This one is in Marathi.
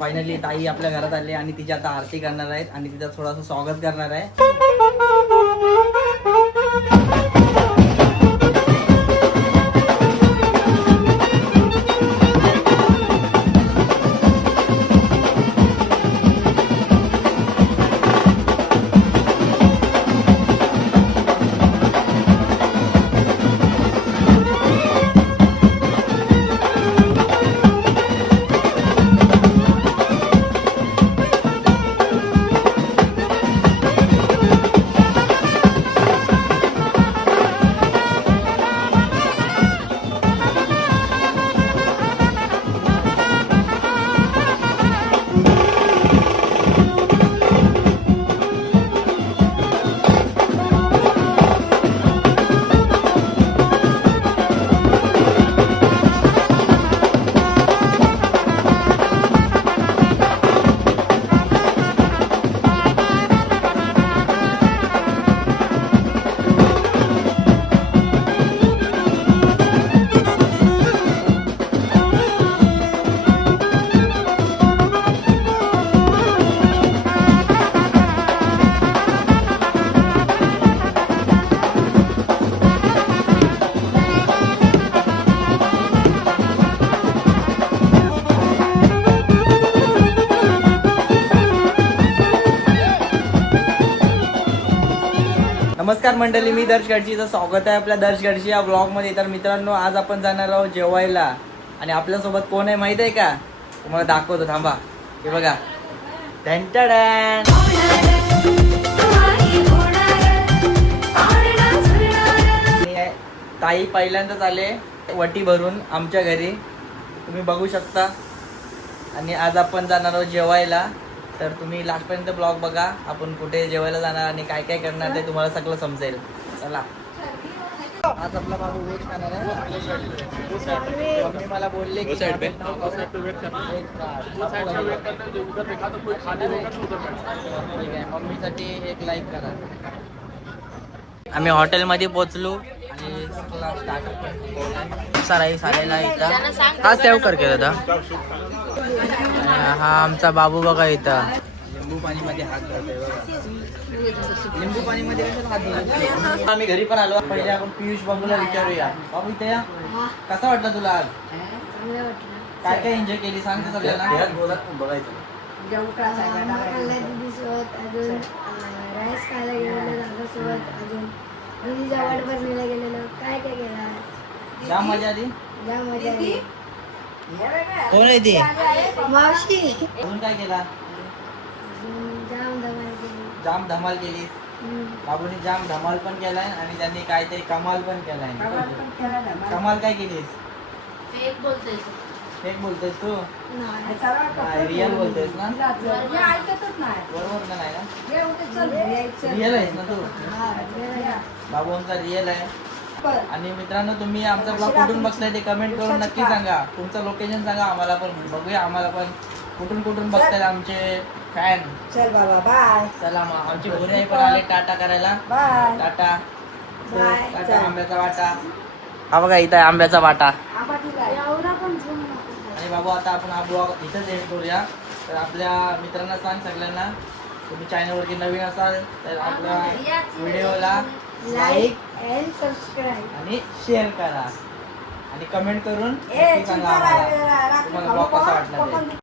फायनली ताई आपल्या घरात आली आणि तिची आता आरती करणार आहेत आणि तिचं थोडंसं स्वागत करणार आहे. नमस्कार मंडळी, मी दर्श गडशीचं स्वागत आहे आपल्या दर्श गडशी या ब्लॉगमध्ये. तर मित्रांनो, आज आपण जाणार आहोत जेवायला आणि आपल्यासोबत कोण आहे माहित आहे का? तुम्हाला दाखवतो, थांबा. हे बघा, टँटडॅन. ताई पहिल्यांदाच आले वटी भरून आमच्या घरी, तुम्ही बघू शकता. आणि आज आपण जाणार आहोत जेवायला. तर तुम्ही लास्टपर्यंत ब्लॉग बघा, आपण कुठे जेवायला जाणार आणि काय काय करणार ते तुम्हाला सगळं समजेल. चला. आज आपला बाबू वेज खाणार आहे. मम्मी मला बोलले की मम्मीसाठी एक लाईक करा. आम्ही हॉटेलमध्ये पोचलो आणि सराई सारायला इथं हा सेव कर केला होता. हा आमचा बाबू बघा इथं लिंबू पाणी मध्ये हात घालतोय बघा. लिंबू पाणी मध्ये हात घालतोय. आम्ही घरी पण आलो. पहिले आपण पियुष बाबूला विचारूया. बाबू इथे या, कसा वाटला तुला आज? काय काय एन्जॉय केली सांग तर सगळ्यांना. बघायचं राईस खायला गेलेलं दादासोबत, अजून दीदीच्या वाटभरणीला गेलेलं. काय काय केलं? जाम मजा आली. जाम मजा आली. कोण आहे ती? मावशी. अजून काय केला? जाम धमाल केली. जाम धमाल केली. बाबूने जाम धमाल पण केलाय आणि त्यांनी काहीतरी कमाल पण केलाय. कमाल काय केलीस? फेक बोलतोय. फेक बोलतोयस तू? नाही. रिअल बोलतोयस ना? बरोबर का नाही ना? रिअल आहेस ना तू? बाबू आमचा रिअल आहे. आणि मित्रांनो, तुम्ही आमचा ब्लॉग कुठून बघताय ते कमेंट करून नक्की सांगा. तुमचं लोकेशन सांगा, आम्हाला पण बघूया. आम्हाला पण कुठून कुठून बघताय आमचे फॅन. चल बाबा, बाय. चला मग, आमची भोरे पण आले टाटा करायला. बाय. टाटा. बाय. टाटा. आंब्याचा वाटा हा बघा, इथं आहे आंब्याचा वाटा. आणि बाबू, आता आपण हा ब्लॉग इथंच एंड करूया. तर आपल्या मित्रांना सांग सगळ्यांना, तुम्ही चॅनलवरती नवीन असाल तर आपल्या व्हिडिओला लाईक अँड सबस्क्राईब आणि शेअर करा आणि कमेंट करून नक्की सांगा आम्हाला तुम्हाला ब्लॉग कसा वाटला ते.